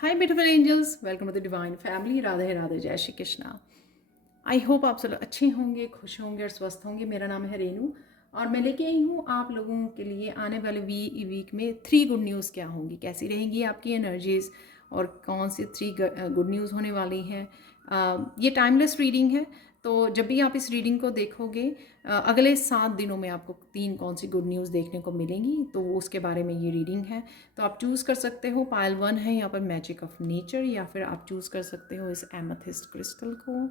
Hi beautiful angels, welcome to the divine family. Radhe Radhe, जय Shri Krishna. I hope आप सब अच्छे होंगे, खुश होंगे और स्वस्थ होंगे। मेरा नाम है रेनू और मैं लेके आई हूँ आप लोगों के लिए आने वाले वीक में 3 गुड न्यूज़ क्या होंगी, कैसी रहेंगी आपकी एनर्जीज और कौन सी 3 गुड न्यूज़ होने वाली हैं। ये टाइमलेस रीडिंग है, तो जब भी आप इस रीडिंग को देखोगे अगले 7 दिनों में आपको 3 कौन सी गुड न्यूज़ देखने को मिलेंगी, तो वो उसके बारे में ये रीडिंग है। तो आप चूज़ कर सकते हो। पाइल 1 है यहाँ पर मैजिक ऑफ नेचर, या फिर आप चूज़ कर सकते हो इस एमेथिस्ट क्रिस्टल को।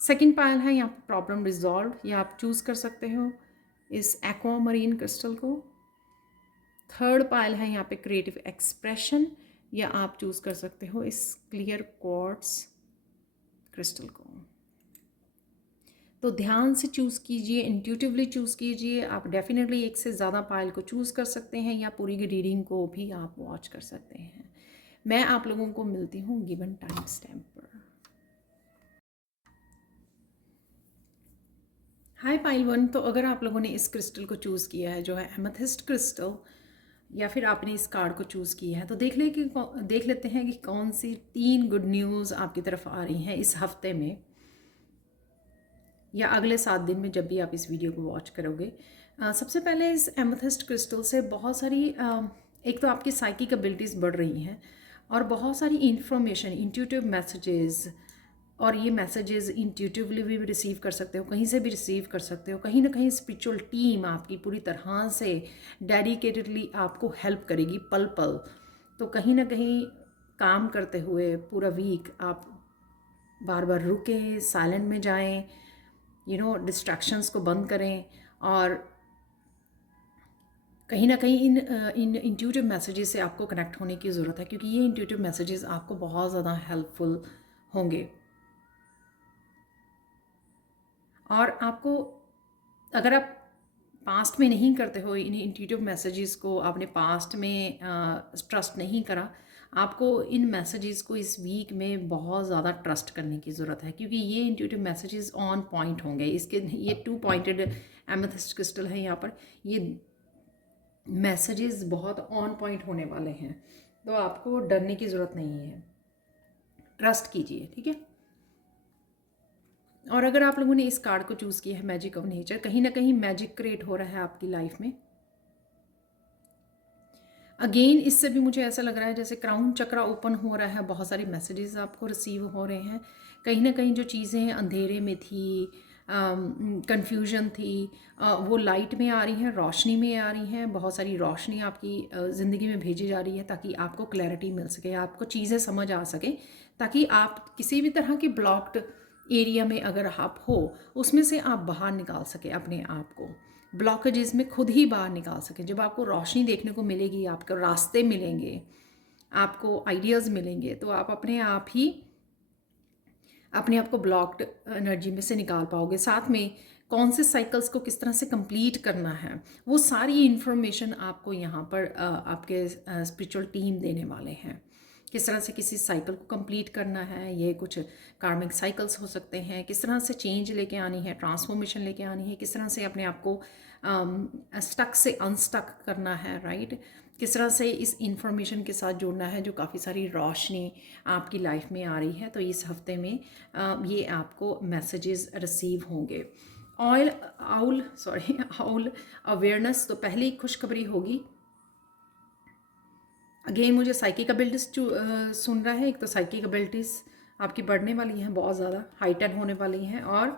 सेकंड पाइल है यहाँ पर प्रॉब्लम रिजॉल्व, या आप चूज़ कर सकते हो इस एक्वामरीन क्रिस्टल को। थर्ड पाइल है यहाँ पे क्रिएटिव एक्सप्रेशन, या आप चूज़ कर सकते हो इस क्लियर क्वार्ट्ज क्रिस्टल को। तो ध्यान से चूज़ कीजिए, इंट्यूटिवली चूज़ कीजिए। आप डेफिनेटली एक से ज़्यादा पाइल को चूज़ कर सकते हैं, या पूरी की रीडिंग को भी आप वॉच कर सकते हैं। मैं आप लोगों को मिलती हूँ गिवन टाइम स्टैम्प पर। हाय पाइल 1, तो अगर आप लोगों ने इस क्रिस्टल को चूज़ किया है जो है एमेथिस्ट क्रिस्टल, या फिर आपने इस कार्ड को चूज़ किया है, तो देख लेते हैं कि कौन सी 3 गुड न्यूज़ आपकी तरफ आ रही हैं इस हफ्ते में या अगले 7 दिन में, जब भी आप इस वीडियो को वॉच करोगे। सबसे पहले इस एमेथिस्ट क्रिस्टल से बहुत सारी एक तो आपकी साइकिक एबिलिटीज़ बढ़ रही हैं, और बहुत सारी इंफॉर्मेशन, इंट्यूटिव मैसेजेस, और ये मैसेजेस इंट्यूटिवली भी रिसीव कर सकते हो, कहीं से भी रिसीव कर सकते हो। कहीं ना कहीं स्पिरिचुअल टीम आपकी पूरी तरह से डेडिकेटेडली आपको हेल्प करेगी पल पल। तो कहीं ना कहीं काम करते हुए पूरा वीक आप बार बार रुकें, साइलेंट में जाएं, डिस्ट्रैक्शंस को बंद करें, और कहीं ना कहीं इन इंट्यूटिव मैसेजेस से आपको कनेक्ट होने की ज़रूरत है, क्योंकि ये इंट्यूटिव मैसेजेस आपको बहुत ज़्यादा हेल्पफुल होंगे। और आपको, अगर आप पास्ट में नहीं करते हो इन इंट्यूटिव मैसेजेस को, आपने पास्ट में ट्रस्ट नहीं करा, आपको इन मैसेजेस को इस वीक में बहुत ज़्यादा ट्रस्ट करने की ज़रूरत है, क्योंकि ये इंट्यूटिव मैसेजेस ऑन पॉइंट होंगे। ये 2 पॉइंटेड एमेथिस्ट क्रिस्टल है यहाँ पर। ये मैसेजेस बहुत ऑन पॉइंट होने वाले हैं, तो आपको डरने की ज़रूरत नहीं है, ट्रस्ट कीजिए, ठीक है। और अगर आप लोगों ने इस कार्ड को चूज़ किया है मैजिक ऑफ नेचर, कहीं ना कहीं मैजिक क्रिएट हो रहा है आपकी लाइफ में। अगेन इससे भी मुझे ऐसा लग रहा है जैसे क्राउन चक्रा ओपन हो रहा है, बहुत सारे मैसेजेस आपको रिसीव हो रहे हैं। कहीं ना कहीं जो चीज़ें अंधेरे में थी, कंफ्यूजन थी, वो लाइट में आ रही हैं, रोशनी में आ रही हैं। बहुत सारी रोशनी आपकी ज़िंदगी में भेजी जा रही है, ताकि आपको क्लैरिटी मिल सके, आपको चीज़ें समझ आ सके, ताकि आप किसी भी तरह के ब्लॉक्ड एरिया में अगर आप हो, उसमें से आप बाहर निकाल सके अपने आप को, ब्लॉकेजेस में खुद ही बाहर निकाल सकें। जब आपको रोशनी देखने को मिलेगी, आपको रास्ते मिलेंगे, आपको आइडियाज़ मिलेंगे, तो आप अपने आप को ब्लॉक्ड एनर्जी में से निकाल पाओगे। साथ में कौन से साइकिल्स को किस तरह से कंप्लीट करना है, वो सारी इन्फॉर्मेशन आपको यहाँ पर आपके स्पिरिचुअल टीम देने वाले हैं। किस तरह से किसी साइकिल को कंप्लीट करना है, ये कुछ कार्मिक साइकिल्स हो सकते हैं, किस तरह से चेंज लेके आनी है, ट्रांसफॉर्मेशन लेके आनी है, किस तरह से अपने आप को स्टक से अनस्टक करना है, राइट। किस तरह से इस इंफॉर्मेशन के साथ जुड़ना है, जो काफ़ी सारी रोशनी आपकी लाइफ में आ रही है। तो इस हफ्ते में ये आपको मैसेजेस रिसीव होंगे। आउल अवेयरनेस, तो पहली खुशखबरी होगी। अगेन मुझे साइकिक एबिलिटीज़ सुन रहा है। एक तो साइकिक एबिलिटीज़ आपकी बढ़ने वाली हैं, बहुत ज़्यादा हाइटन होने वाली हैं, और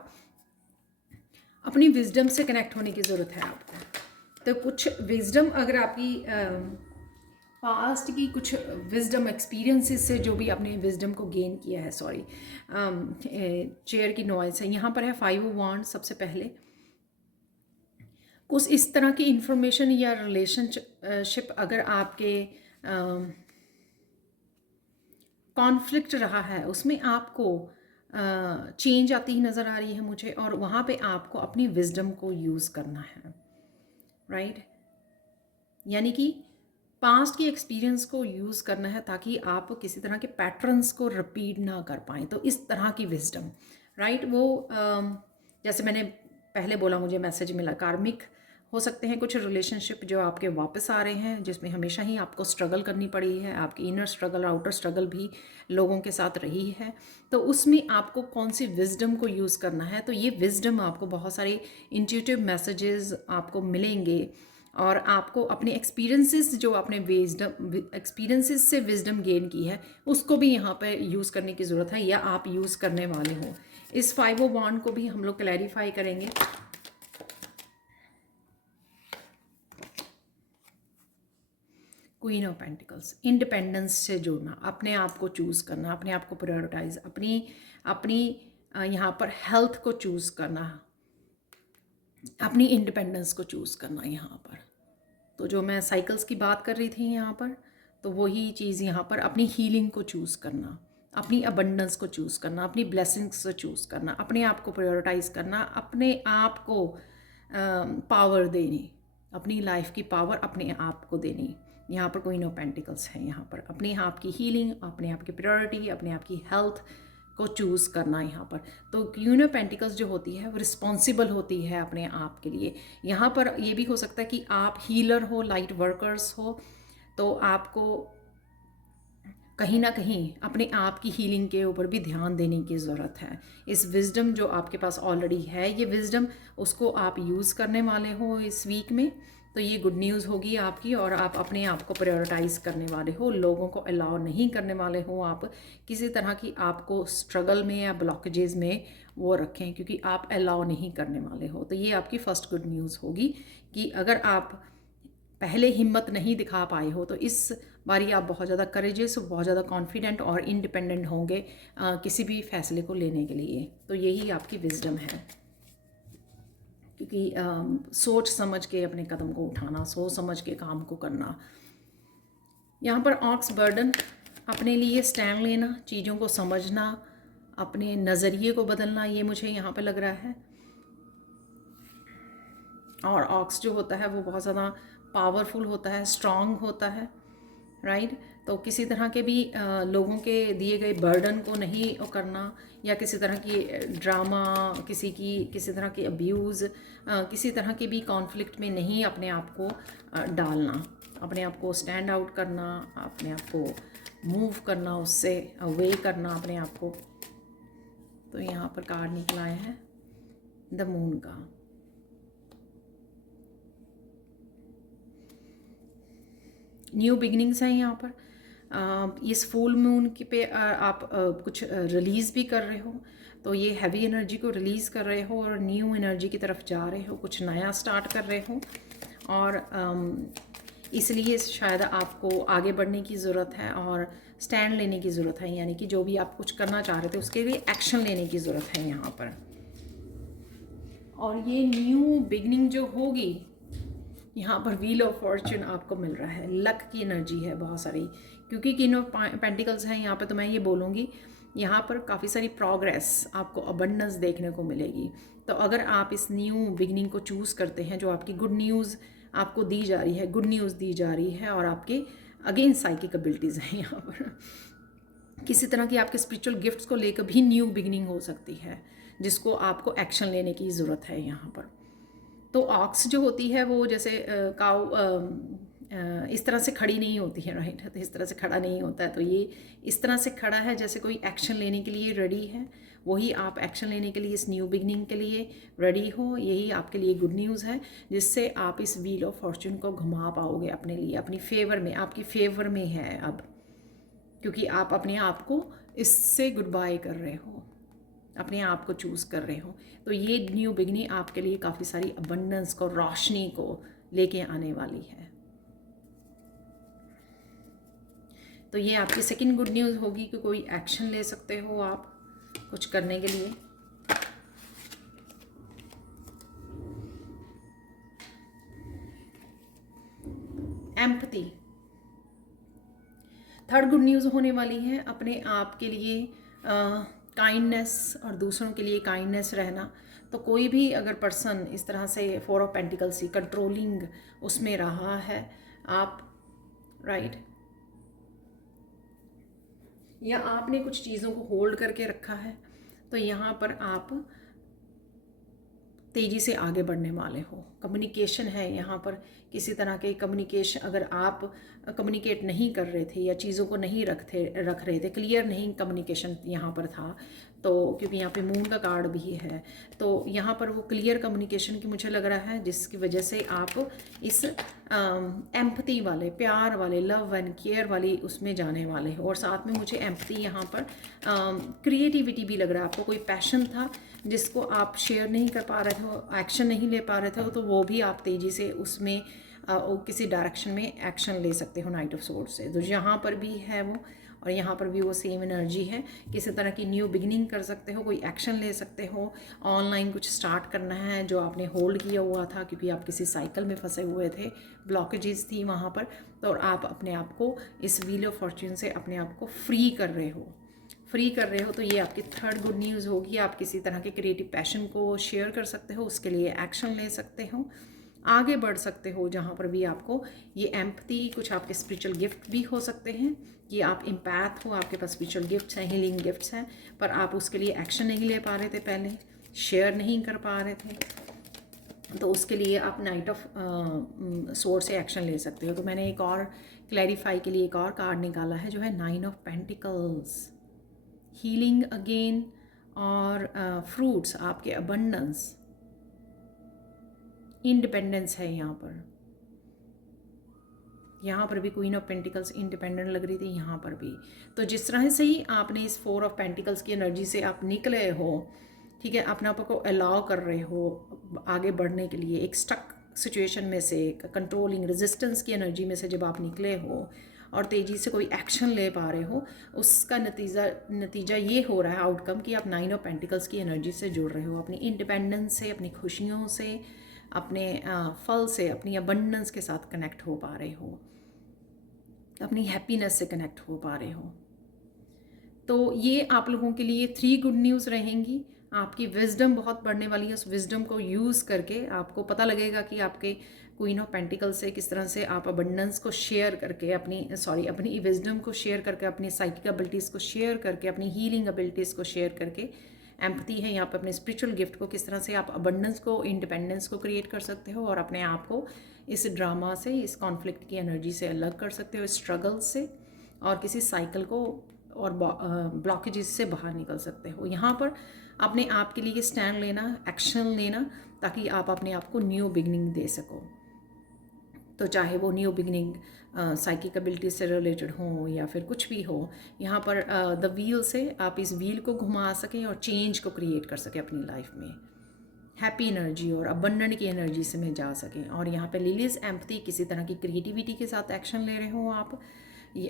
अपनी विजडम से कनेक्ट होने की ज़रूरत है आपको। तो कुछ विजडम, अगर आपकी पास्ट की कुछ विजडम एक्सपीरियंसेस से जो भी आपने विजडम को गेन किया है, सॉरी, चेयर की नॉइज़ है यहाँ पर है 5 ऑफ वांड। सबसे पहले कुछ इस तरह की इंफॉर्मेशन या रिलेशनशिप अगर आपके कॉन्फ्लिक्ट रहा है, उसमें आपको चेंज आती ही नज़र आ रही है मुझे, और वहाँ पे आपको अपनी विजडम को यूज़ करना है, राइट। यानी कि पास्ट की एक्सपीरियंस को यूज़ करना है, ताकि आप किसी तरह के पैटर्न्स को रिपीट ना कर पाएँ। तो इस तरह की विजडम, राइट, वो जैसे मैंने पहले बोला, मुझे मैसेज मिला कार्मिक हो सकते हैं कुछ रिलेशनशिप जो आपके वापस आ रहे हैं, जिसमें हमेशा ही आपको स्ट्रगल करनी पड़ी है, आपकी इनर स्ट्रगल आउटर स्ट्रगल भी लोगों के साथ रही है। तो उसमें आपको कौन सी विजडम को यूज़ करना है, तो ये विजडम आपको बहुत सारे इंट्यूटिव मैसेजेस आपको मिलेंगे और आपको अपने एक्सपीरियंसेस जो आपने एक्सपीरियंसेस से विजडम गेन की है उसको भी यहाँ पर यूज़ करने की ज़रूरत है, या आप यूज़ करने वाले हो। इस 5 ऑफ वांड को भी हम लोग क्लैरिफाई करेंगे। क्वीन ऑफ पेंटिकल्स, इंडिपेंडेंस से जुड़ना, अपने आप को चूज़ करना, अपने आप को प्रायोरिटाइज, अपनी अपनी यहाँ पर हेल्थ को चूज़ करना, अपनी इंडिपेंडेंस को चूज़ करना यहाँ पर। तो जो मैं साइकिल्स की बात कर रही थी यहाँ पर, तो वही चीज़ यहाँ पर अपनी हीलिंग को चूज़ करना, अपनी अबंडेंस को चूज़ करना, अपनी ब्लेसिंग्स को चूज़ करना, अपने आप को प्रायोरिटाइज करना, अपने आप को पावर देनी, अपनी लाइफ की पावर अपने आप को देनी। यहाँ पर क्वीन ऑफ पेंटिकल्स है, यहाँ पर अपने आप की हीलिंग, अपने आप की प्रायोरिटी, अपने आप की हेल्थ को चूज़ करना यहाँ पर। तो क्वीन ऑफ पेंटिकल्स जो होती है वो रिस्पॉन्सिबल होती है अपने आप के लिए। यहाँ पर ये भी हो सकता है कि आप हीलर हो, लाइट वर्कर्स हो, तो आपको कहीं ना कहीं अपने आप की हीलिंग के ऊपर भी ध्यान देने की ज़रूरत है। इस विजडम जो आपके पास ऑलरेडी है, ये विजडम उसको आप यूज़ करने वाले हो इस वीक में, तो ये गुड न्यूज़ होगी आपकी। और आप अपने आप को प्रायोरिटाइज़ करने वाले हो, लोगों को अलाउ नहीं करने वाले हो आप किसी तरह की आपको स्ट्रगल में या ब्लॉकेजेस में वो रखें, क्योंकि आप अलाउ नहीं करने वाले हो। तो ये आपकी फ़र्स्ट गुड न्यूज़ होगी कि अगर आप पहले हिम्मत नहीं दिखा पाए हो तो इस बारी आप बहुत ज़्यादा करेजियस, बहुत ज़्यादा कॉन्फिडेंट और इंडिपेंडेंट होंगे किसी भी फैसले को लेने के लिए। तो यही आपकी विजडम है, क्योंकि सोच समझ के अपने कदम को उठाना, सोच समझ के काम को करना। यहाँ पर ऑक्स बर्डन, अपने लिए स्टैंड लेना, चीज़ों को समझना, अपने नज़रिए को बदलना, ये मुझे यहाँ पे लग रहा है। और ऑक्स जो होता है वो बहुत ज़्यादा पावरफुल होता है, स्ट्रॉन्ग होता है, राइट। तो किसी तरह के भी लोगों के दिए गए बर्डन को नहीं करना, या किसी तरह की ड्रामा, किसी तरह की अब्यूज़, किसी तरह की भी कॉन्फ्लिक्ट में नहीं अपने आप को डालना, अपने आप को स्टैंड आउट करना, अपने आप को मूव करना, उससे अवे करना अपने आप को। तो यहाँ पर कार्ड निकल आया है द मून का। न्यू बिगनिंग्स हैं यहाँ पर। इस फुल मून की पे आप कुछ रिलीज़ भी कर रहे हो, तो ये हैवी एनर्जी को रिलीज़ कर रहे हो और न्यू एनर्जी की तरफ जा रहे हो, कुछ नया स्टार्ट कर रहे हो। और इसलिए शायद आपको आगे बढ़ने की ज़रूरत है और स्टैंड लेने की ज़रूरत है, यानी कि जो भी आप कुछ करना चाह रहे थे उसके लिए एक्शन लेने की ज़रूरत है यहाँ पर। और ये न्यू बिगनिंग जो होगी, यहाँ पर व्हील ऑफ फॉर्चून आपको मिल रहा है, लक की एनर्जी है बहुत सारी, क्योंकि किंग ऑफ पेंटिकल्स है यहाँ पर। तो मैं ये बोलूँगी यहाँ पर काफ़ी सारी प्रोग्रेस, आपको अबंडेंस देखने को मिलेगी। तो अगर आप इस न्यू बिगनिंग को चूज़ करते हैं, जो आपकी गुड न्यूज़ आपको दी जा रही है, गुड न्यूज़ दी जा रही है, और आपके अगेन साइकिक एबिलिटीज़ हैं यहाँ पर। किसी तरह की आपके स्पिरिचुअल गिफ्ट्स को लेकर भी न्यू बिगनिंग हो सकती है, जिसको आपको एक्शन लेने की ज़रूरत है यहाँ पर। तो ऑक्स जो होती है वो जैसे काऊ इस तरह से खड़ी नहीं होती है, राइट। तो इस तरह से खड़ा नहीं होता है, तो ये इस तरह से खड़ा है जैसे कोई एक्शन लेने के लिए रेडी है। वही आप एक्शन लेने के लिए, इस न्यू बिगनिंग के लिए रेडी हो। यही आपके लिए गुड न्यूज़ है, जिससे आप इस व्हील ऑफ फॉर्चून को घुमा पाओगे अपने लिए, अपनी फेवर में, आपकी फेवर में है अब, क्योंकि आप अपने आप को इससे गुड बाय कर रहे हो, अपने आप को चूज़ कर रहे हो। तो ये न्यू बिगनिंग आपके लिए काफ़ी सारी अबंडेंस को, रोशनी को लेके आने वाली है। तो ये आपकी सेकंड गुड न्यूज़ होगी कि कोई एक्शन ले सकते हो आप कुछ करने के लिए। एम्पैथी, थर्ड गुड न्यूज़ होने वाली है, अपने आप के लिए काइंडनेस और दूसरों के लिए काइंडनेस रहना। तो कोई भी अगर पर्सन इस तरह से 4 ऑफ पेंटिकल्स की कंट्रोलिंग उसमें रहा है आप, राइट, या आपने कुछ चीज़ों को होल्ड करके रखा है, तो यहाँ पर आप तेज़ी से आगे बढ़ने वाले हो। कम्युनिकेशन है यहाँ पर, किसी तरह के कम्युनिकेशन, अगर आप कम्युनिकेट नहीं कर रहे थे या चीज़ों को नहीं रख रहे थे, क्लियर नहीं कम्युनिकेशन यहाँ पर था, तो क्योंकि यहाँ पे मून का कार्ड भी है, तो यहाँ पर वो क्लियर कम्युनिकेशन की मुझे लग रहा है, जिसकी वजह से आप इस एम्पैथी वाले, प्यार वाले, लव एंड केयर वाली उसमें जाने वाले हो। और साथ में मुझे एम्पैथी यहाँ पर क्रिएटिविटी भी लग रहा है। आपको कोई पैशन था जिसको आप शेयर नहीं कर पा रहे थे, एक्शन नहीं ले पा रहे थे, तो वो भी आप तेज़ी से उसमें किसी डायरेक्शन में एक्शन ले सकते हो नाइट ऑफ सोर्ड्स से। तो यहाँ पर भी है वो, और यहाँ पर भी वो सेम एनर्जी है। किसी तरह की न्यू बिगिनिंग कर सकते हो, कोई एक्शन ले सकते हो, ऑनलाइन कुछ स्टार्ट करना है जो आपने होल्ड किया हुआ था क्योंकि आप किसी साइकिल में फंसे हुए थे, ब्लॉकेजेस थी वहाँ पर, तो और आप अपने आप को इस व्हील ऑफ फॉर्च्यून से अपने आप को फ्री कर रहे हो। तो ये आपकी थर्ड गुड न्यूज़ होगी। आप किसी तरह के क्रिएटिव पैशन को शेयर कर सकते हो, उसके लिए एक्शन ले सकते हो, आगे बढ़ सकते हो। जहाँ पर भी आपको ये एम्पैथी, कुछ आपके स्पिरिचुअल गिफ्ट भी हो सकते हैं कि आप एम्पैथ हो, आपके पास स्पिरिचुअल गिफ्ट्स हैं, हीलिंग गिफ्ट्स हैं, पर आप उसके लिए एक्शन नहीं ले पा रहे थे, पहले शेयर नहीं कर पा रहे थे, तो उसके लिए आप नाइट ऑफ सोर्ड से एक्शन ले सकते हो। तो मैंने एक और क्लैरिफाई के लिए एक और कार्ड निकाला है जो है 9 ऑफ पेंटिकल्स, हीलिंग अगेन, और फ्रूट्स, आपके अबंडेंस, इंडिपेंडेंस है यहाँ पर भी क्वीन ऑफ पेंटिकल्स इंडिपेंडेंट लग रही थी यहाँ पर भी। तो जिस तरह से ही आपने इस 4 ऑफ पेंटिकल्स की एनर्जी से आप निकले हो, ठीक है, अपने आप को अलाउ कर रहे हो आगे बढ़ने के लिए, एक स्टक सिचुएशन में से, कंट्रोलिंग रेजिस्टेंस की एनर्जी में से जब आप निकले हो और तेज़ी से कोई एक्शन ले पा रहे हो, उसका नतीजा ये हो रहा है, आउटकम, कि आप 9 ऑफ पेंटिकल्स की एनर्जी से जुड़ रहे हो, अपनी इंडिपेंडेंस से, अपनी खुशियों से, अपने फल से, अपनी अबंडेंस के साथ कनेक्ट हो पा रहे हो, अपनी हैप्पीनेस से कनेक्ट हो पा रहे हो। तो ये आप लोगों के लिए 3 गुड न्यूज़ रहेंगी। आपकी विजडम बहुत बढ़ने वाली है। उस विजडम को यूज़ करके आपको पता लगेगा कि आपके क्वीन ऑफ पेंटिकल से किस तरह से आप अबंडेंस को शेयर करके, अपनी विजडम को शेयर करके, अपनी साइकिक एबिलिटीज़ को शेयर करके, अपनी हीलिंग एबिलिटीज़ को शेयर करके, एम्पैथी है यहाँ पर, अपने स्पिरिचुअल गिफ्ट को किस तरह से आप अबंडेंस को, इंडिपेंडेंस को क्रिएट कर सकते हो और अपने आप को इस ड्रामा से, इस कॉन्फ्लिक्ट की एनर्जी से अलग कर सकते हो, स्ट्रगल से, और किसी साइकिल को और ब्लॉकेजेस से बाहर निकल सकते हो। यहाँ पर अपने आप के लिए स्टैंड लेना, एक्शन लेना, ताकि आप अपने आप को न्यू बिगनिंग दे सको। तो चाहे वो न्यू बिगनिंग साइकिक एबिलिटी से रिलेटेड हो या फिर कुछ भी हो, यहाँ पर द व्हील से आप इस व्हील को घुमा सकें और चेंज को क्रिएट कर सकें अपनी लाइफ में, हैप्पी एनर्जी और अबंडेंट की एनर्जी से में जा सकें। और यहाँ पे लिलीज एम्पैथी, किसी तरह की क्रिएटिविटी के साथ एक्शन ले रहे हो, आप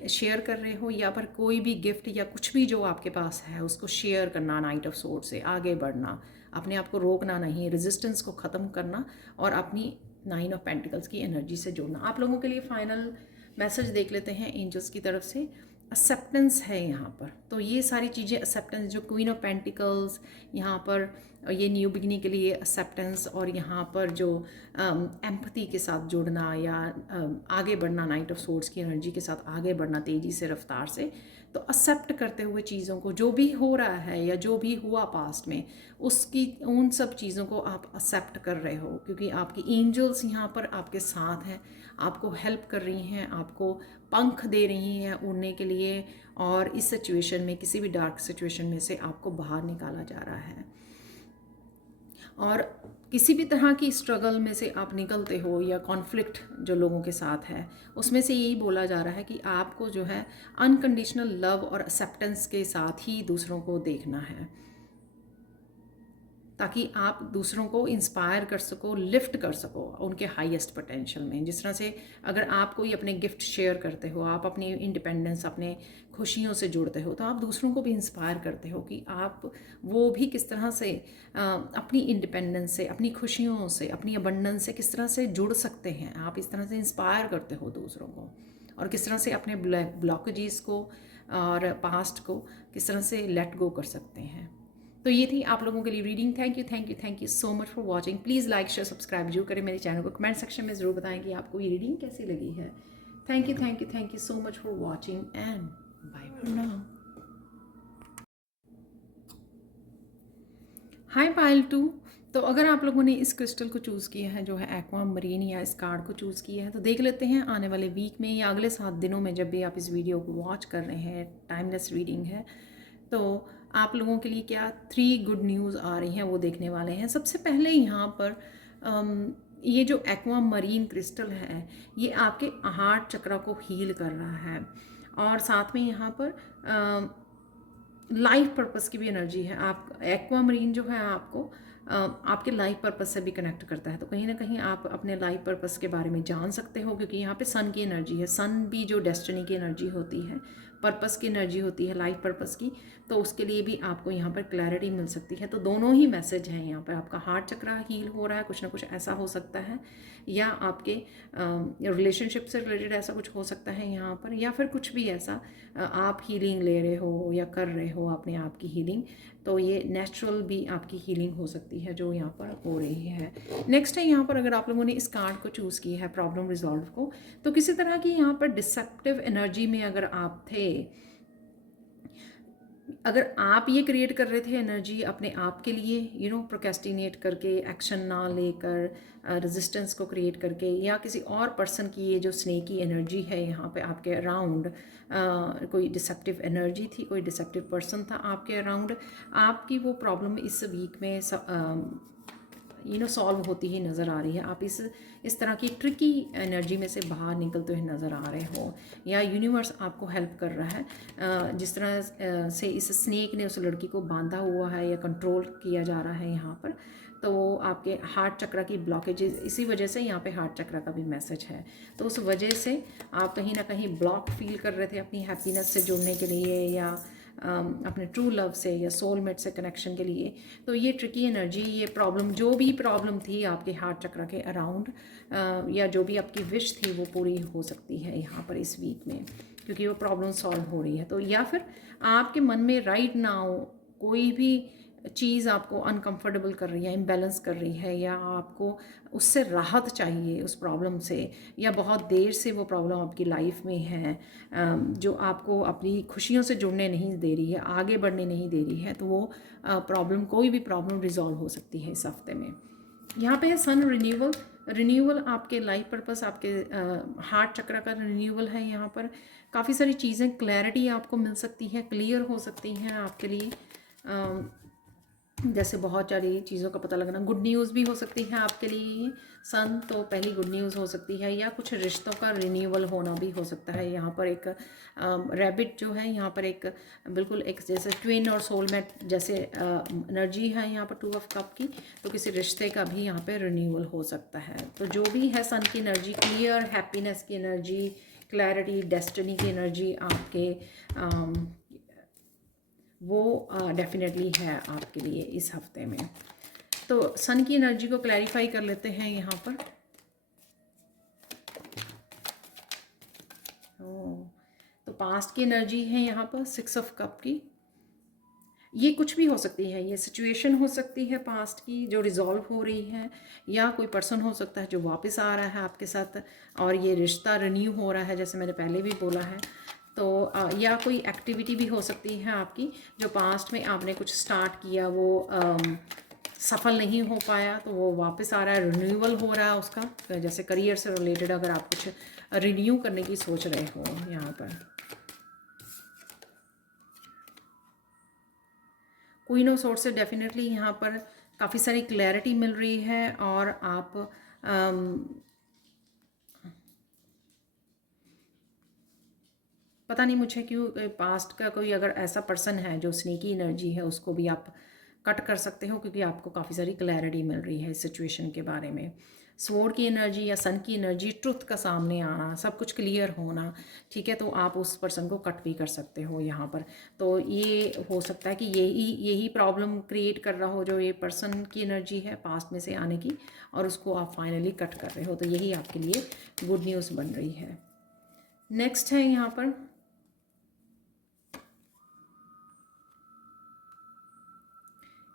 शेयर कर रहे हो, या पर कोई भी गिफ्ट या कुछ भी जो आपके पास है उसको शेयर करना, नाइट ऑफ सोर्ड से आगे बढ़ना, अपने आप को रोकना नहीं, रेजिस्टेंस को ख़त्म करना और अपनी 9 ऑफ पेंटिकल्स की एनर्जी से जुड़ना। आप लोगों के लिए फाइनल मैसेज देख लेते हैं एंजल्स की तरफ से। एक्सेप्टेंस है यहाँ पर, तो ये सारी चीज़ें एक्सेप्टेंस, जो क्वीन ऑफ पेंटिकल्स यहाँ पर, ये न्यू बिगनिंग के लिए एक्सेप्टेंस, और यहाँ पर जो एम्पैथी के साथ जुड़ना या आगे बढ़ना, नाइट ऑफ सोर्ड्स की एनर्जी के साथ आगे बढ़ना तेज़ी से, रफ्तार से, तो एक्सेप्ट करते हुए चीज़ों को, जो भी हो रहा है या जो भी हुआ पास्ट में, उसकी उन सब चीज़ों को आप एक्सेप्ट कर रहे हो, क्योंकि आपकी एंजल्स यहाँ पर आपके साथ हैं, आपको हेल्प कर रही हैं, आपको पंख दे रही हैं उड़ने के लिए, और इस सिचुएशन में, किसी भी डार्क सिचुएशन में से आपको बाहर निकाला जा रहा है। और किसी भी तरह की स्ट्रगल में से आप निकलते हो, या कॉन्फ्लिक्ट जो लोगों के साथ है, उसमें से यही बोला जा रहा है कि आपको जो है अनकंडीशनल लव और एक्सेप्टेंस के साथ ही दूसरों को देखना है, ताकि आप दूसरों को इंस्पायर कर सको, लिफ्ट कर सको उनके हाईएस्ट पोटेंशियल में। जिस तरह से अगर आप कोई अपने गिफ्ट शेयर करते हो, आप अपनी इंडिपेंडेंस, अपने खुशियों से जुड़ते हो, तो आप दूसरों को भी इंस्पायर करते हो कि आप वो भी किस तरह से अपनी इंडिपेंडेंस से, अपनी खुशियों से, अपनी अबंडेंस से किस तरह से जुड़ सकते हैं। आप इस तरह से इंस्पायर करते हो दूसरों को, और किस तरह से अपने ब्लॉकेजेस को और पास्ट को किस तरह से लेट गो कर सकते हैं। तो ये थी आप लोगों के लिए reading. Thank you so much for watching. Please like, share, subscribe जरूर करें मेरे चैनल को। कमेंट सेक्शन में ज़रूर बताएं कि आपको ये रीडिंग कैसी लगी है। Thank you so much for watching and bye for now. Hi Payal 2, तो अगर आप लोगों ने इस क्रिस्टल को चूज़ किया है जो है एक्वा मरीन या इस कार्ड को चूज़ किया है, तो देख लेते हैं आने वाले वीक में या अगले 7 दिनों में जब भी आप इस वीडियो को वॉच कर रहे हैं, टाइमलेस रीडिंग है, तो आप लोगों के लिए क्या 3 गुड न्यूज़ आ रही हैं वो देखने वाले हैं। सबसे पहले यहाँ पर ये जो एक्वा मरीन क्रिस्टल है ये आपके हार्ट चक्र को हील कर रहा है, और साथ में यहाँ पर लाइफ पर्पस की भी एनर्जी है। आप एक्वा मरीन जो है आपको आपके लाइफ पर्पस से भी कनेक्ट करता है, तो कहीं ना कहीं आप अपने लाइफ पर्पस के बारे में जान सकते हो, क्योंकि यहाँ पे सन की एनर्जी है। सन भी जो डेस्टिनी की एनर्जी होती है, पर्पस की एनर्जी होती है, लाइफ पर्पस की, तो उसके लिए भी आपको यहाँ पर क्लैरिटी मिल सकती है। तो दोनों ही मैसेज हैं यहाँ पर। आपका हार्ट चक्र हील हो रहा है, कुछ ना कुछ ऐसा हो सकता है, या आपके रिलेशनशिप से रिलेटेड ऐसा कुछ हो सकता है यहाँ पर, या फिर कुछ भी ऐसा आप हीलिंग ले रहे हो या कर रहे हो अपने आप की हीलिंग, तो ये नेचुरल भी आपकी हीलिंग हो सकती है जो यहाँ पर हो रही है। नेक्स्ट है यहाँ पर अगर आप लोगों ने इस कार्ड को चूज़ किया है प्रॉब्लम रिजॉल्व को, तो किसी तरह की यहाँ पर डिसेप्टिव एनर्जी में अगर आप थे, अगर आप ये क्रिएट कर रहे थे एनर्जी अपने आप के लिए, प्रोकेस्टिनेट करके, एक्शन ना लेकर, रेजिस्टेंस को क्रिएट करके, या किसी और पर्सन की ये जो स्नेकी एनर्जी है यहाँ पे आपके अराउंड, कोई डिसेप्टिव एनर्जी थी, कोई डिसेप्टिव पर्सन था आपके अराउंड, आपकी वो प्रॉब्लम इस वीक में सॉल्व होती ही नज़र आ रही है। आप इस तरह की ट्रिकी एनर्जी में से बाहर निकलते हुए नज़र आ रहे हो, या यूनिवर्स आपको हेल्प कर रहा है। जिस तरह से इस स्नेक ने उस लड़की को बांधा हुआ है या कंट्रोल किया जा रहा है यहाँ पर, तो आपके हार्ट चक्र की ब्लॉकेजेस, इसी वजह से यहाँ पे हार्ट चक्र का भी मैसेज है। तो उस वजह से आप कहीं ना कहीं ब्लॉक फील कर रहे थे अपनी हैप्पीनेस से जुड़ने के लिए, या अपने ट्रू लव से या सोलमेट से कनेक्शन के लिए। तो ये ट्रिकी एनर्जी, ये प्रॉब्लम, जो भी प्रॉब्लम थी आपके हार्ट चक्र के अराउंड, या जो भी आपकी विश थी वो पूरी हो सकती है यहाँ पर इस वीक में, क्योंकि वो प्रॉब्लम सॉल्व हो रही है। तो या फिर आपके मन में राइट नाउ कोई भी चीज़ आपको अनकंफर्टेबल कर रही है, इम्बैलेंस कर रही है, या आपको उससे राहत चाहिए उस प्रॉब्लम से, या बहुत देर से वो प्रॉब्लम आपकी लाइफ में है जो आपको अपनी खुशियों से जुड़ने नहीं दे रही है, आगे बढ़ने नहीं दे रही है, तो वो प्रॉब्लम, कोई भी प्रॉब्लम रिजॉल्व हो सकती है इस हफ्ते में। यहाँ पे है सन रिन्यूअल आपके लाइफ पर्पस, आपके हार्ट चक्र का रिन्यूअल है। यहाँ पर काफ़ी सारी चीज़ें, क्लैरिटी आपको मिल सकती है, क्लियर हो सकती हैं आपके लिए, जैसे बहुत सारी चीज़ों का पता लगना, गुड न्यूज़ भी हो सकती है आपके लिए सन, तो पहली गुड न्यूज़ हो सकती है, या कुछ रिश्तों का रिन्यूअल होना भी हो सकता है। यहाँ पर एक रैबिट जो है यहाँ पर एक बिल्कुल एक जैसे ट्विन और सोलमेट जैसे एनर्जी है यहाँ पर 2 ऑफ कप की, तो किसी रिश्ते का भी यहाँ पर रिन्यूअल हो सकता है। तो जो भी है सन की एनर्जी, क्लियर हैप्पीनेस की एनर्जी, क्लैरिटी, डेस्टिनी की एनर्जी आपके वो डेफिनेटली है आपके लिए इस हफ्ते में। तो सन की एनर्जी को क्लैरिफाई कर लेते हैं यहाँ पर। तो पास्ट की एनर्जी है यहाँ पर 6 ऑफ कप की। ये कुछ भी हो सकती है, ये सिचुएशन हो सकती है पास्ट की जो रिजॉल्व हो रही है, या कोई पर्सन हो सकता है जो वापस आ रहा है आपके साथ, और ये रिश्ता रिन्यू हो रहा है जैसे मैंने पहले भी बोला है। तो या कोई एक्टिविटी भी हो सकती है आपकी जो पास्ट में आपने कुछ स्टार्ट किया, वो सफल नहीं हो पाया, तो वो वापस आ रहा है, रिन्यूअल हो रहा है उसका। जैसे करियर से रिलेटेड अगर आप कुछ रिन्यू करने की सोच रहे हो यहाँ पर। क्वीन ऑफ सोर्ड्स से डेफिनेटली यहाँ पर काफ़ी सारी क्लैरिटी मिल रही है, और आप पता नहीं मुझे क्यों पास्ट का कोई अगर ऐसा पर्सन है जो स्नेकी एनर्जी है, उसको भी आप कट कर सकते हो, क्योंकि आपको काफ़ी सारी क्लैरिटी मिल रही है इस सिचुएशन के बारे में। स्वॉर्ड की एनर्जी या सन की एनर्जी, ट्रुथ का सामने आना, सब कुछ क्लियर होना, ठीक है, तो आप उस पर्सन को कट भी कर सकते हो यहाँ पर। तो ये हो सकता है कि यही प्रॉब्लम क्रिएट कर रहा हो जो ये पर्सन की एनर्जी है पास्ट में से आने की, और उसको आप फाइनली कट कर रहे हो, तो यही आपके लिए गुड न्यूज़ बन रही है। नेक्स्ट है यहाँ पर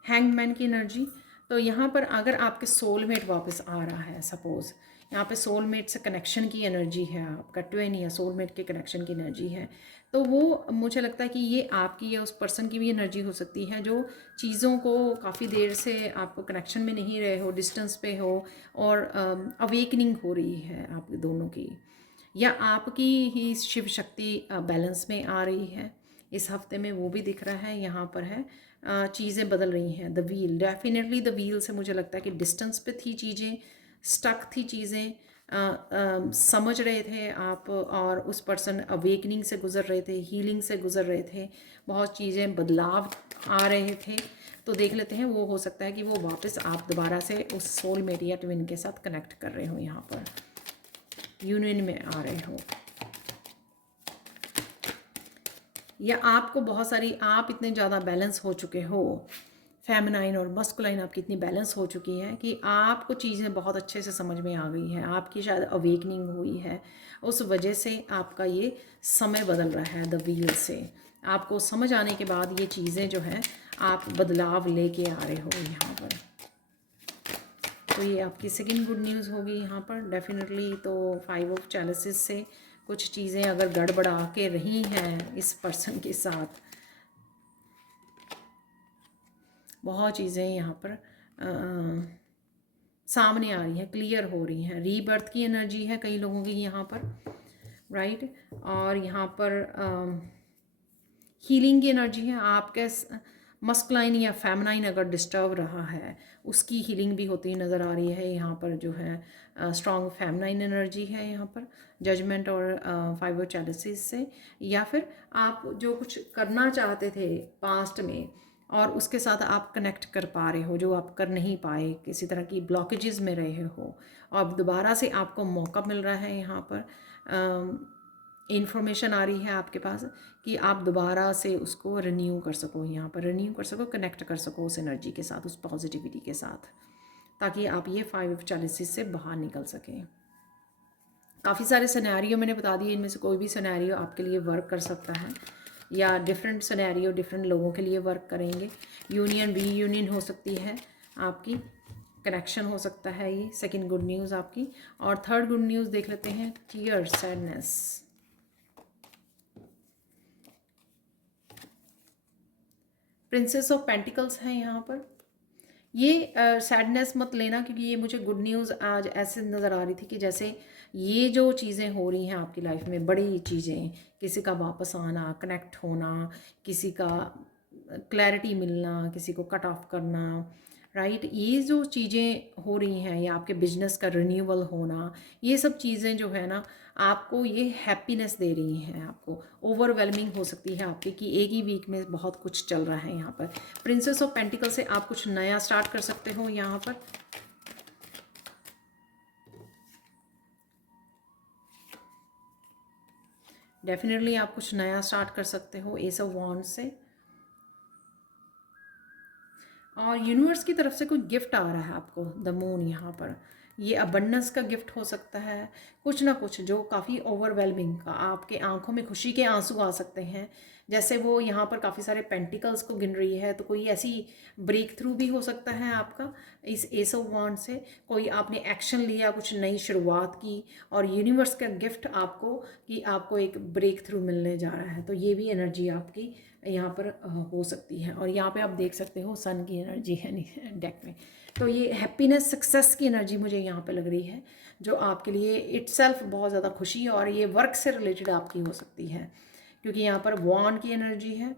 हैंगमैन की एनर्जी। तो यहाँ पर अगर आपके सोलमेट वापस आ रहा है, सपोज़ यहाँ पे सोलमेट से कनेक्शन की एनर्जी है, आपका ट्विन या सोलमेट के कनेक्शन की एनर्जी है। तो वो मुझे लगता है कि ये आपकी या उस पर्सन की भी एनर्जी हो सकती है जो चीज़ों को काफ़ी देर से आपको कनेक्शन में नहीं रहे हो, डिस्टेंस पे हो, और अवेकनिंग हो रही है आप दोनों की, या आपकी ही शिव शक्ति बैलेंस में आ रही है इस हफ्ते में, वो भी दिख रहा है। यहाँ पर है चीज़ें बदल रही हैं। The wheel, definitely the wheel से मुझे लगता है कि डिस्टेंस पे थी चीज़ें, स्टक थी चीज़ें, समझ रहे थे आप, और उस पर्सन अवेकनिंग से गुज़र रहे थे, हीलिंग से गुज़र रहे थे, बहुत चीज़ें बदलाव आ रहे थे। तो देख लेते हैं, वो हो सकता है कि वो वापस आप दोबारा से उस सोलमेट या ट्विन के साथ कनेक्ट कर रहे हो, यहाँ पर यूनियन में आ रहे हो, या आपको बहुत सारी, आप इतने ज़्यादा बैलेंस हो चुके हो, फेमिनाइन और मस्कुलाइन आपकी इतनी बैलेंस हो चुकी है कि आपको चीज़ें बहुत अच्छे से समझ में आ गई हैं, आपकी शायद अवेकनिंग हुई है, उस वजह से आपका ये समय बदल रहा है द व्हील से। आपको समझ आने के बाद ये चीज़ें जो हैं आप बदलाव लेके आ रहे हो यहाँ पर। तो ये आपकी सेकंड गुड न्यूज़ होगी यहाँ पर डेफिनेटली। तो 5 ऑफ चैलिसेस से कुछ चीज़ें अगर गड़बड़ा के रही हैं इस पर्सन के साथ, बहुत चीज़ें यहाँ पर सामने आ रही हैं, क्लियर हो रही हैं। रीबर्थ की एनर्जी है कई लोगों की यहाँ पर, राइट। और यहाँ पर हीलिंग की एनर्जी है। आपके मस्कुलाइन या फेमिनाइन अगर डिस्टर्ब रहा है उसकी हीलिंग भी होती नज़र आ रही है। यहाँ पर जो है स्ट्रॉन्ग फेमिनाइन एनर्जी है यहाँ पर, जजमेंट और 5 ऑफ चैलिसेस से। या फिर आप जो कुछ करना चाहते थे पास्ट में और उसके साथ आप कनेक्ट कर पा रहे हो, जो आप कर नहीं पाए, किसी तरह की ब्लॉकेजेस में रहे हो, और अब दोबारा से आपको मौका मिल रहा है। यहाँ पर इन्फॉर्मेशन आ रही है आपके पास कि आप दोबारा से उसको रिन्यू कर सको, यहाँ पर रिन्यू कर सको, कनेक्ट कर सको उस एनर्जी के साथ, उस पॉजिटिविटी के साथ, ताकि आप ये 5 ऑफ चैलिसेस से बाहर निकल सकें। काफ़ी सारे सिनेरियो मैंने बता दिए, इनमें से कोई भी सिनेरियो आपके लिए वर्क कर सकता है, या डिफरेंट सिनेरियो डिफरेंट लोगों के लिए वर्क करेंगे। यूनियन रीयूनियन हो सकती है आपकी, कनेक्शन हो सकता है, ये सेकंड गुड न्यूज़ आपकी। और थर्ड गुड न्यूज़ देख लेते हैं, tear, sadness. Princess of pentacles हैं यहाँ पर। ये सैडनेस मत लेना, क्योंकि ये मुझे गुड न्यूज़ आज ऐसे नज़र आ रही थी कि जैसे ये जो चीज़ें हो रही हैं आपकी लाइफ में, बड़ी चीज़ें, किसी का वापस आना, कनेक्ट होना, किसी का क्लैरिटी मिलना, किसी को कट ऑफ करना, राइट, ये जो चीज़ें हो रही हैं, या आपके बिजनेस का रिन्यूअल होना, ये सब चीज़ें जो है ना आपको ये हैप्पीनेस दे रही हैं। आपको ओवरवेलमिंग हो सकती है आपकी कि एक ही वीक में बहुत कुछ चल रहा है यहाँ पर। प्रिंसेस ऑफ पेंटिकल से आप कुछ नया स्टार्ट कर सकते हो यहाँ पर। डेफिनेटली आप कुछ नया स्टार्ट कर सकते हो एस ऑफ वॉन्ड से। और यूनिवर्स की तरफ से कोई गिफ्ट आ रहा है आपको, द मून यहाँ पर, ये अबंडेंस का गिफ्ट हो सकता है, कुछ ना कुछ जो काफ़ी ओवरवेलमिंग का, आपके आंखों में खुशी के आंसू आ सकते हैं। जैसे वो यहाँ पर काफ़ी सारे पेंटिकल्स को गिन रही है, तो कोई ऐसी ब्रेक थ्रू भी हो सकता है आपका इस एस ऑफ वांड से। कोई आपने एक्शन लिया, कुछ नई शुरुआत की, और यूनिवर्स का गिफ्ट आपको कि आपको एक ब्रेक थ्रू मिलने जा रहा है। तो ये भी एनर्जी आपकी यहाँ पर हो सकती है। और यहाँ पे आप देख सकते हो सन की एनर्जी है डेक में। तो ये हैप्पीनेस, सक्सेस की एनर्जी मुझे यहाँ पे लग रही है, जो आपके लिए इट्सेल्फ बहुत ज़्यादा खुशी, और ये वर्क से रिलेटेड आपकी हो सकती है, क्योंकि यहाँ पर वॉन्ड की एनर्जी है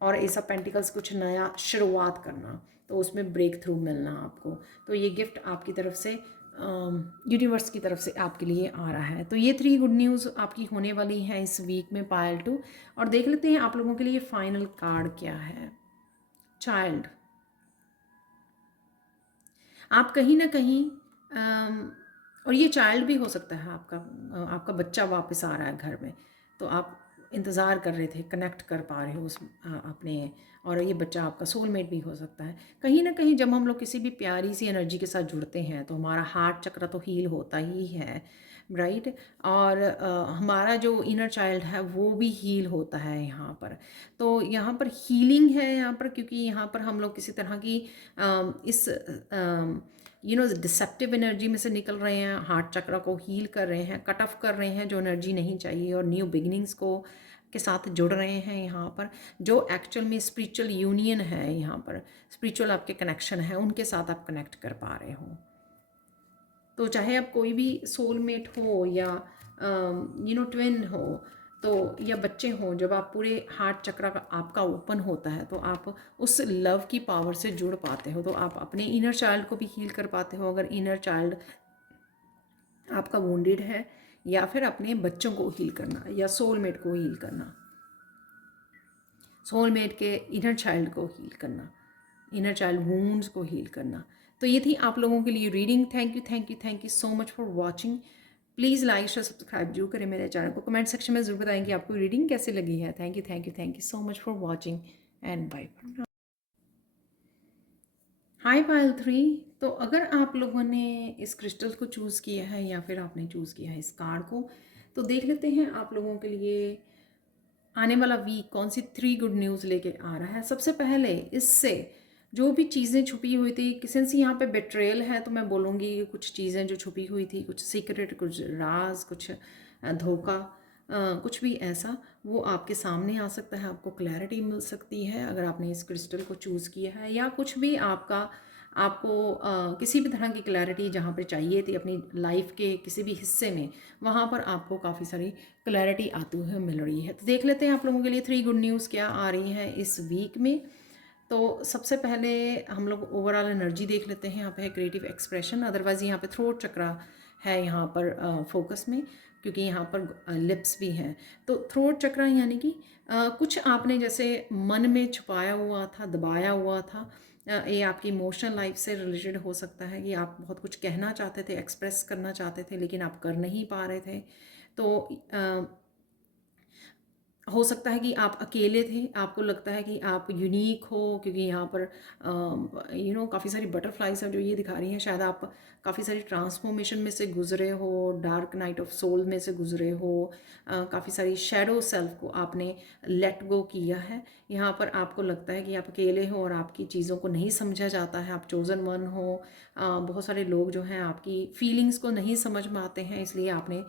और एस ऑफ पेंटिकल्स, कुछ नया शुरुआत करना, तो उसमें ब्रेक थ्रू मिलना आपको। तो ये गिफ्ट आपकी तरफ से, यूनिवर्स की तरफ से आपके लिए आ रहा है। तो ये 3 गुड न्यूज़ आपकी होने वाली हैं इस वीक में, पायल 2। और देख लेते हैं आप लोगों के लिए फाइनल कार्ड क्या है। चाइल्ड, आप कहीं ना कहीं और ये चाइल्ड भी हो सकता है आपका, आपका बच्चा वापस आ रहा है घर में, तो आप इंतज़ार कर रहे थे, कनेक्ट कर पा रहे हो उस अपने, और ये बच्चा आपका सोलमेट भी हो सकता है। कहीं ना कहीं जब हम लोग किसी भी प्यारी सी एनर्जी के साथ जुड़ते हैं तो हमारा हार्ट चक्र तो हील होता ही है, राइट। और हमारा जो इनर चाइल्ड है वो भी हील होता है यहाँ पर। तो यहाँ पर हीलिंग है यहाँ पर, क्योंकि यहाँ पर हम लोग किसी तरह की इस डिसेप्टिव एनर्जी में से निकल रहे हैं, हार्ट चक्र को हील कर रहे हैं, कट ऑफ कर रहे हैं जो एनर्जी नहीं चाहिए, और न्यू बिगिनिंग्स को के साथ जुड़ रहे हैं यहाँ पर। जो एक्चुअल में स्पिरिचुअल यूनियन है यहाँ पर, स्पिरिचुअल आपके कनेक्शन है, उनके साथ आप कनेक्ट कर पा रहे हो। तो चाहे आप कोई भी सोलमेट हो या ट्विन हो, तो या बच्चे हों, जब आप पूरे हार्ट चक्र का आपका ओपन होता है तो आप उस लव की पावर से जुड़ पाते हो। तो आप अपने इनर चाइल्ड को भी हील कर पाते हो अगर इनर चाइल्ड आपका वुंडेड है, या फिर अपने बच्चों को हील करना या सोलमेट को हील करना, सोलमेट के इनर चाइल्ड को हील करना, इनर चाइल्ड वूंड्स को हील करना। तो ये थी आप लोगों के लिए reading. Thank you so much for watching. Please like share subscribe जरूर करें मेरे चैनल को। कमेंट सेक्शन में ज़रूर बताएं कि आपको रीडिंग कैसे लगी है। Thank you so much for watching and bye. Hi Payal 3। तो अगर आप लोगों ने इस क्रिस्टल को चूज़ किया है या फिर आपने चूज़ किया है इस कार्ड को, तो देख लेते हैं आप लोगों के लिए आने वाला वीक कौन सी 3 गुड न्यूज़ लेके आ रहा है। सबसे पहले इससे जो भी चीज़ें छुपी हुई थी, सिंस यहाँ पे बेट्रेयल है तो मैं बोलूँगी कुछ चीज़ें जो छुपी हुई थी, कुछ सीक्रेट, कुछ राज, कुछ धोखा, कुछ भी ऐसा, वो आपके सामने आ सकता है। आपको क्लैरिटी मिल सकती है अगर आपने इस क्रिस्टल को चूज़ किया है, या कुछ भी आपको किसी भी तरह की क्लैरिटी जहाँ पे चाहिए थी अपनी लाइफ के किसी भी हिस्से में, वहाँ पर आपको काफ़ी सारी क्लैरिटी आती हुई मिल रही है। तो देख लेते हैं आप लोगों के लिए 3 गुड न्यूज़ क्या आ रही हैं इस वीक में। तो सबसे पहले हम लोग ओवरऑल एनर्जी देख लेते हैं। यहाँ पे है क्रिएटिव एक्सप्रेशन, अदरवाइज़ यहाँ पे थ्रोट चक्रा है यहाँ पर फोकस में, क्योंकि यहाँ पर लिप्स भी हैं। तो थ्रोट चक्रा यानी कि कुछ आपने जैसे मन में छुपाया हुआ था, दबाया हुआ था। ये आपकी इमोशनल लाइफ से रिलेटेड हो सकता है कि आप बहुत कुछ कहना चाहते थे, एक्सप्रेस करना चाहते थे, लेकिन आप कर नहीं पा रहे थे। तो हो सकता है कि आप अकेले थे, आपको लगता है कि आप यूनिक हो, क्योंकि यहाँ पर काफ़ी सारी बटरफ्लाइज हैं जो ये दिखा रही हैं। शायद आप काफ़ी सारी ट्रांसफॉर्मेशन में से गुजरे हो, डार्क नाइट ऑफ सोल में से गुजरे हो, काफ़ी सारी शैडो सेल्फ को आपने लेट गो किया है। यहाँ पर आपको लगता है कि आप अकेले हो और आपकी चीज़ों को नहीं समझा जाता है, आप चोज़न वन हो। बहुत सारे लोग जो हैं आपकी फीलिंग्स को नहीं समझ में आते हैं, इसलिए आपने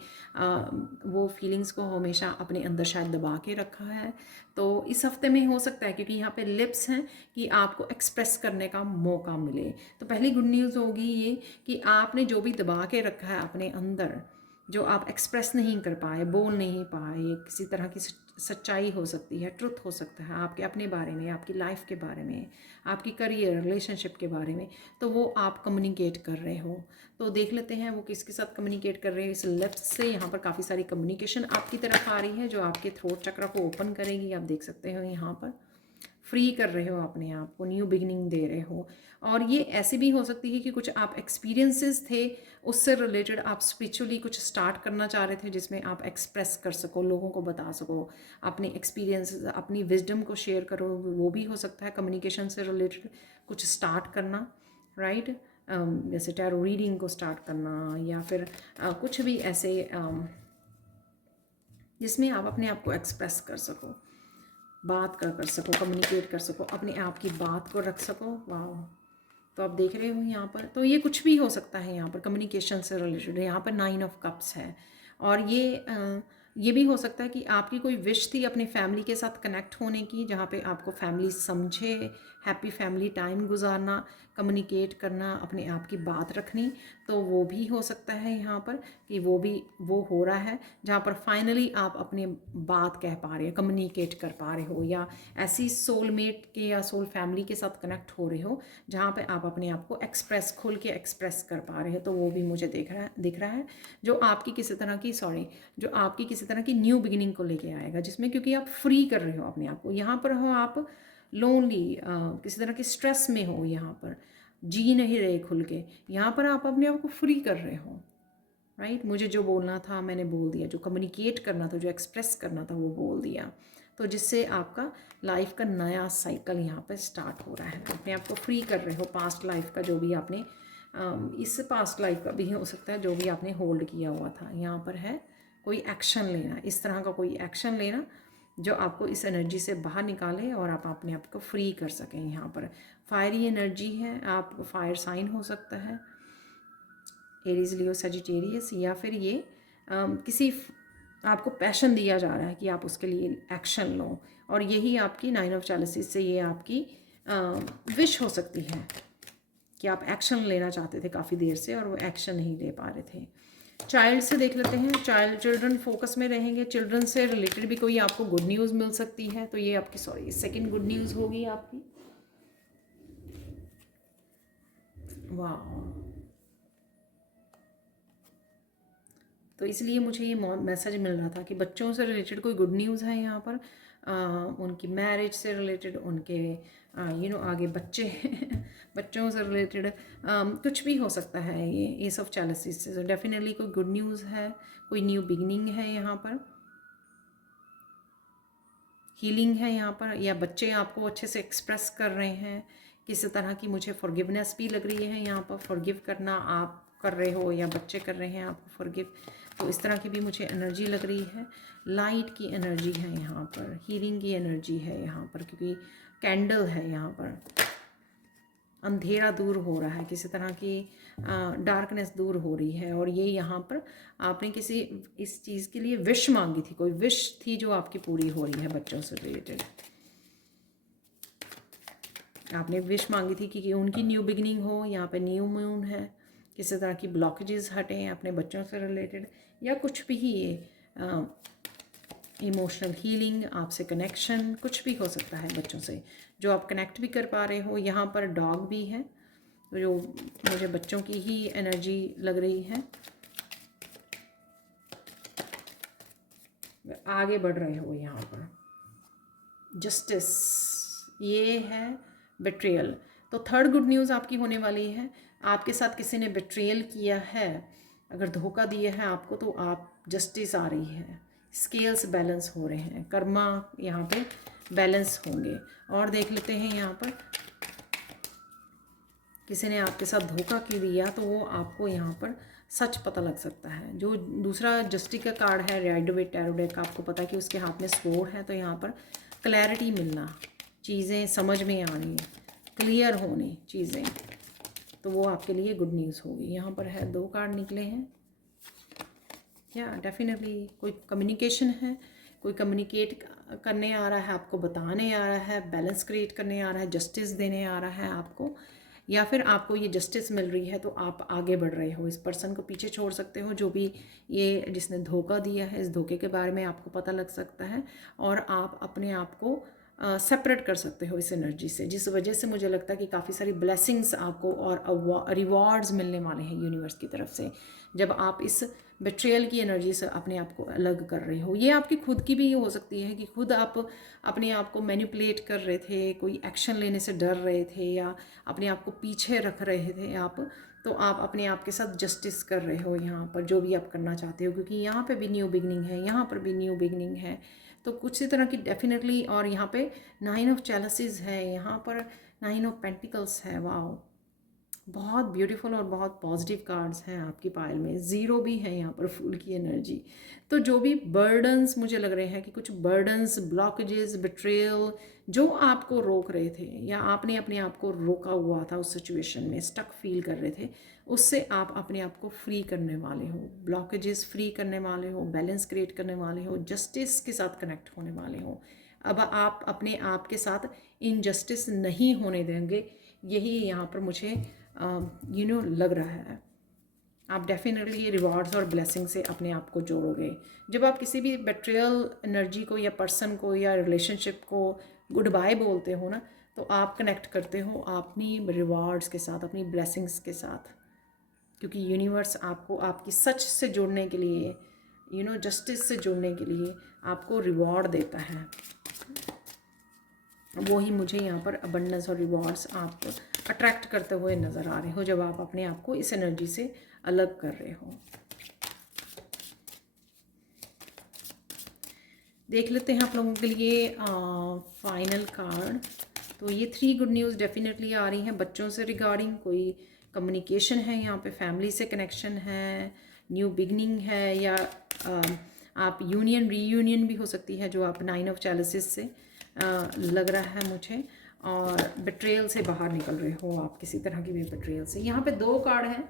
वो फीलिंग्स को हमेशा अपने अंदर शायद दबा के रखा है। तो इस हफ्ते में हो सकता है, क्योंकि यहाँ पे लिप्स हैं, कि आपको एक्सप्रेस करने का मौका मिले। तो पहली गुड न्यूज़ होगी ये कि आपने जो भी दबा के रखा है अपने अंदर, जो आप एक्सप्रेस नहीं कर पाए, बोल नहीं पाए, किसी तरह की सच्चाई हो सकती है, ट्रुथ हो सकता है आपके अपने बारे में, आपकी लाइफ के बारे में, आपकी करियर रिलेशनशिप के बारे में, तो वो आप कम्युनिकेट कर रहे हो। तो देख लेते हैं वो किसके साथ कम्युनिकेट कर रहे हैं। इस लेफ्ट से यहाँ पर काफ़ी सारी कम्युनिकेशन आपकी तरफ आ रही है जो आपके थ्रोट चक्र को ओपन करेगी। आप देख सकते हो यहाँ पर फ्री कर रहे हो अपने आप को, न्यू बिगिनिंग दे रहे हो। और ये ऐसी भी हो सकती है कि कुछ आप एक्सपीरियंसेस थे, उससे रिलेटेड आप स्पिरिचुअली कुछ स्टार्ट करना चाह रहे थे, जिसमें आप एक्सप्रेस कर सको, लोगों को बता सको अपने एक्सपीरियंसेस, अपनी विजडम को शेयर करो। वो भी हो सकता है कम्युनिकेशन से रिलेटेड कुछ स्टार्ट करना, राइट। जैसे टैरो रीडिंग को स्टार्ट करना, या फिर कुछ भी ऐसे जिसमें आप अपने आप को एक्सप्रेस कर सको, बात कर सको, कम्युनिकेट कर सको, अपने आप की बात को रख सको। वाह, तो आप देख रहे हो यहाँ पर, तो ये कुछ भी हो सकता है यहाँ पर कम्युनिकेशन से रिलेटेड। यहाँ पर 9 ऑफ कप्स है, और ये भी हो सकता है कि आपकी कोई विश थी अपनी फैमिली के साथ कनेक्ट होने की, जहाँ पे आपको फैमिली समझे, हैप्पी फैमिली टाइम गुजारना, कम्युनिकेट करना, अपने आप की बात रखनी। तो वो भी हो सकता है यहाँ पर कि वो हो रहा है, जहाँ पर फाइनली आप अपनी बात कह पा रहे हो, कम्युनिकेट कर पा रहे हो, या ऐसी सोलमेट के या सोल फैमिली के साथ कनेक्ट हो रहे हो जहाँ पे आप अपने आप को खुल के एक्सप्रेस कर पा रहे हो। तो वो भी मुझे दिख रहा है जो आपकी किसी तरह की न्यू बिगिनिंग को लेके आएगा, जिसमें क्योंकि आप फ्री कर रहे हो अपने आप को। यहाँ पर हो आप लोनली, किसी तरह की स्ट्रेस में हो, यहाँ पर जी नहीं रहे खुल के, यहाँ पर आप अपने आप को फ्री कर रहे हो, राइट। मुझे जो बोलना था मैंने बोल दिया, जो कम्युनिकेट करना था, जो एक्सप्रेस करना था वो बोल दिया। तो जिससे आपका लाइफ का नया साइकिल यहाँ पर स्टार्ट हो रहा है। अपने आप को फ्री कर रहे हो पास्ट लाइफ का, जो भी आपने इस पास्ट लाइफ का भी हो सकता है जो भी आपने होल्ड किया हुआ था। यहाँ पर है कोई एक्शन लेना, इस तरह का कोई एक्शन लेना जो आपको इस एनर्जी से बाहर निकाले और आप अपने आप को फ्री कर सकें। यहाँ पर फायरी एनर्जी है, आप फायर साइन हो सकता है, एरीज, लियो, सजिटेरियस, या फिर ये किसी आपको पैशन दिया जा रहा है कि आप उसके लिए एक्शन लो, और यही आपकी 9 ऑफ चैलिसेस से ये आपकी विश हो सकती है कि आप एक्शन लेना चाहते थे काफ़ी देर से और वो एक्शन नहीं ले पा रहे थे। चाइल्ड से देख लेते हैं, चिल्ड्रन फोकस में रहेंगे। चिल्ड्रन से रिलेटेड भी कोई आपको गुड न्यूज़ मिल सकती है, तो ये आपकी सेकंड गुड न्यूज़ होगी आपकी। वाह, तो इसलिए मुझे ये मैसेज मिल रहा था कि बच्चों से रिलेटेड कोई गुड न्यूज़ है यहाँ पर। उनकी मैरिज से रिलेटेड, उनके आगे बच्चे बच्चों से रिलेटेड कुछ भी हो सकता है। ये एस ऑफ चैलिसेस से डेफिनेटली कोई गुड न्यूज़ है, कोई न्यू बिगनिंग है यहाँ पर, हीलिंग है यहाँ पर, या बच्चे आपको अच्छे से एक्सप्रेस कर रहे हैं किसी तरह की। मुझे फॉरगिवनेस भी लग रही है यहाँ पर, फॉरगिव करना आप कर रहे हो या बच्चे कर रहे हैं आपको फॉरगिव, तो इस तरह की भी मुझे एनर्जी लग रही है। लाइट की एनर्जी है यहाँ पर, हीलिंग की एनर्जी है यहाँ पर, क्योंकि कैंडल है यहाँ पर। अंधेरा दूर हो रहा है, किसी तरह की डार्कनेस दूर हो रही है। और ये यहाँ पर आपने किसी इस चीज़ के लिए विश मांगी थी, कोई विश थी जो आपकी पूरी हो रही है बच्चों से रिलेटेड। आपने विश मांगी थी कि उनकी न्यू बिगनिंग हो, यहाँ पे न्यू मून है, किसी तरह की ब्लॉकेजेस हटें अपने बच्चों से रिलेटेड, या कुछ भी ये इमोशनल हीलिंग, आपसे कनेक्शन, कुछ भी हो सकता है बच्चों से जो आप कनेक्ट भी कर पा रहे हो। यहाँ पर डॉग भी है, जो मुझे बच्चों की ही एनर्जी लग रही है। आगे बढ़ रहे हो यहाँ पर। जस्टिस, ये है बिट्रेयल। तो थर्ड गुड न्यूज़ आपकी होने वाली है। आपके साथ किसी ने बिट्रेयल किया है, अगर धोखा दिया है आपको, तो आप जस्टिस आ रही है, स्केल्स बैलेंस हो रहे हैं, कर्मा यहाँ पे बैलेंस होंगे। और देख लेते हैं यहाँ पर किसी ने आपके साथ धोखा क्यों दिया, तो वो आपको यहाँ पर सच पता लग सकता है। जो दूसरा जस्टिस का कार्ड है, राइडर टैरो डेक, आपको पता है कि उसके हाथ में स्वॉर्ड है, तो यहाँ पर क्लैरिटी मिलना, चीज़ें समझ में आनी, क्लियर होनी चीज़ें, तो वो आपके लिए गुड न्यूज़ होगी। यहाँ पर है 2 कार्ड निकले हैं। या डेफिनेटली कोई कम्युनिकेशन है, कोई कम्युनिकेट करने आ रहा है, आपको बताने आ रहा है, बैलेंस क्रिएट करने आ रहा है, जस्टिस देने आ रहा है आपको, या फिर आपको ये जस्टिस मिल रही है तो आप आगे बढ़ रहे हो। इस पर्सन को पीछे छोड़ सकते हो, जो भी ये जिसने धोखा दिया है, इस धोखे के बारे में आपको पता लग सकता है, और आप अपने आप को सेपरेट कर सकते हो इस एनर्जी से, जिस वजह से मुझे लगता है कि काफ़ी सारी ब्लेसिंग्स आपको और रिवॉर्ड्स मिलने वाले हैं यूनिवर्स की तरफ से, जब आप इस बिट्रेयल की एनर्जी से अपने आप को अलग कर रहे हो। ये आपकी खुद की भी हो सकती है कि खुद आप अपने आप को मैनिपुलेट कर रहे थे, कोई एक्शन लेने से डर रहे थे, या अपने आप को पीछे रख रहे थे आप, तो आप अपने आप के साथ जस्टिस कर रहे हो यहाँ पर, जो भी आप करना चाहते हो, क्योंकि यहाँ पे भी न्यू बिगनिंग है, यहाँ पर भी न्यू बिगनिंग है, तो कुछ इसी तरह की डेफिनेटली। और यहाँ पे 9 ऑफ चैलिसेस है, यहाँ पर 9 ऑफ पेंटिकल्स है। वाओ, बहुत ब्यूटीफुल और बहुत पॉजिटिव कार्ड्स हैं आपकी पाइल में। ज़ीरो भी है यहाँ पर, फूल की एनर्जी। तो जो भी बर्डन्स मुझे लग रहे हैं कि कुछ बर्डन्स, ब्लॉकेजेस, बिट्रेयल जो आपको रोक रहे थे, या आपने अपने आप को रोका हुआ था उस सिचुएशन में, स्टक फील कर रहे थे, उससे आप अपने आप को फ्री करने वाले हो, ब्लॉकेजेस फ्री करने वाले हो, बैलेंस क्रिएट करने वाले हो, जस्टिस के साथ कनेक्ट होने वाले हो। अब आप अपने आप के साथ इनजस्टिस नहीं होने देंगे, यही यहाँ पर मुझे लग रहा है। आप डेफिनेटली रिवॉर्ड्स और ब्लेसिंग से अपने आप को जोड़ोगे। जब आप किसी भी बेट्रियल एनर्जी को या पर्सन को या रिलेशनशिप को गुड बाय बोलते हो ना, तो आप कनेक्ट करते हो अपनी रिवॉर्ड्स के साथ, अपनी ब्लेसिंग्स के साथ, क्योंकि यूनिवर्स आपको आपकी सच से जुड़ने के लिए, जस्टिस से जुड़ने के लिए आपको रिवॉर्ड देता है। वो ही मुझे यहाँ पर अबंडेंस और रिवॉर्ड्स आप अट्रैक्ट करते हुए नज़र आ रहे हो, जब आप अपने आप को इस एनर्जी से अलग कर रहे हो। देख लेते हैं आप लोगों के लिए फाइनल कार्ड। तो ये 3 गुड न्यूज़ डेफिनेटली आ रही हैं बच्चों से रिगार्डिंग। कोई कम्युनिकेशन है यहाँ पे, फैमिली से कनेक्शन है, न्यू बिगनिंग है, या आप यूनियन रीयूनियन भी हो सकती है, जो आप 9 ऑफ चैलिसेस से लग रहा है मुझे, और बिट्रेयल से बाहर निकल रहे हो आप, किसी तरह की भी बिट्रेयल से। यहाँ पे 2 कार्ड हैं,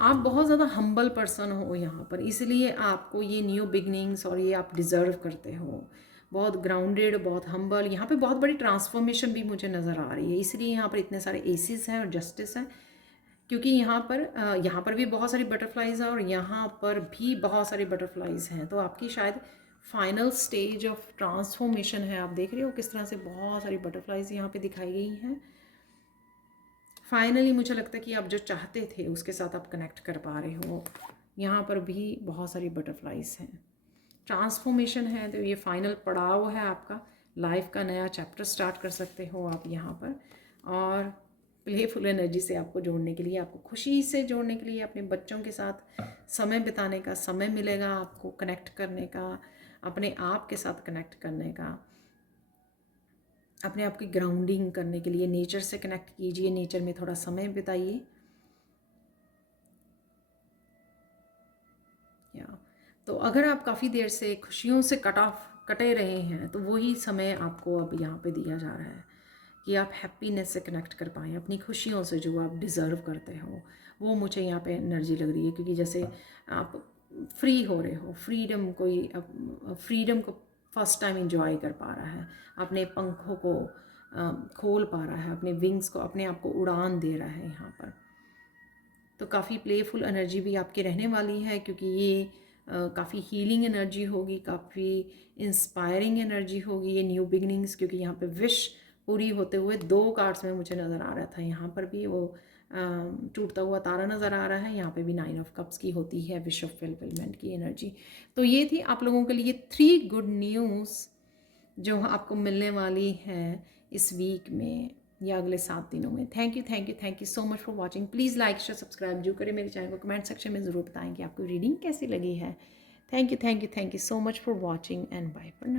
आप बहुत ज़्यादा हम्बल पर्सन हो यहाँ पर, इसलिए आपको ये न्यू बिगनिंग्स और ये आप डिज़र्व करते हो। बहुत ग्राउंडेड, बहुत हम्बल, यहाँ पे बहुत बड़ी ट्रांसफॉर्मेशन भी मुझे नज़र आ रही है, इसलिए यहाँ पर इतने सारे एसेस हैं और जस्टिस हैं। क्योंकि यहाँ पर भी बहुत सारी बटरफ्लाइज हैं और यहाँ पर भी बहुत सारी बटरफ्लाइज हैं, तो आपकी शायद फाइनल स्टेज ऑफ ट्रांसफॉर्मेशन है। आप देख रहे हो किस तरह से बहुत सारी बटरफ्लाइज यहाँ पे दिखाई गई हैं। फाइनली मुझे लगता है कि आप जो चाहते थे उसके साथ आप कनेक्ट कर पा रहे हो। यहाँ पर भी बहुत सारी बटरफ्लाइज हैं, ट्रांसफॉर्मेशन है, तो ये फाइनल पड़ाव है आपका। लाइफ का नया चैप्टर स्टार्ट कर सकते हो आप यहाँ पर। और प्लेफुल एनर्जी से आपको जोड़ने के लिए, आपको खुशी से जोड़ने के लिए, अपने बच्चों के साथ समय बिताने का समय मिलेगा, आपको कनेक्ट करने का, अपने आप के साथ कनेक्ट करने का, अपने आप की ग्राउंडिंग करने के लिए नेचर से कनेक्ट कीजिए, नेचर में थोड़ा समय बिताइए। या तो अगर आप काफ़ी देर से खुशियों से कटे रहे हैं, तो वही समय आपको अब यहाँ पे दिया जा रहा है कि आप हैप्पीनेस से कनेक्ट कर पाएँ, अपनी खुशियों से जो आप डिज़र्व करते हो। वो मुझे यहाँ पे एनर्जी लग रही है, क्योंकि जैसे आप फ्री हो रहे हो, फ्रीडम को फर्स्ट टाइम इंजॉय कर पा रहा है, अपने पंखों को खोल पा रहा है, अपने विंग्स को, अपने आप को उड़ान दे रहा है यहाँ पर। तो काफ़ी प्लेफुल एनर्जी भी आपकी रहने वाली है, क्योंकि ये काफ़ी हीलिंग एनर्जी होगी, काफ़ी इंस्पायरिंग एनर्जी होगी, ये न्यू बिगनिंग्स। क्योंकि यहाँ पे विश पूरी होते हुए 2 कार्ड्स में मुझे नज़र आ रहा था। यहाँ पर भी वो टूटता हुआ तारा नज़र आ रहा है, यहाँ पे भी 9 ऑफ कप्स की होती है, विश ऑफ फुलफिलमेंट की एनर्जी। तो ये थी आप लोगों के लिए 3 गुड न्यूज़ जो आपको मिलने वाली है इस वीक में या अगले 7 दिनों में। Thank you so much for watching. Please like share subscribe जो करें मेरे चैनल को। कमेंट सेक्शन में ज़रूर बताएं कि आपको रीडिंग कैसी लगी है। Thank you so much for watching and bye for now.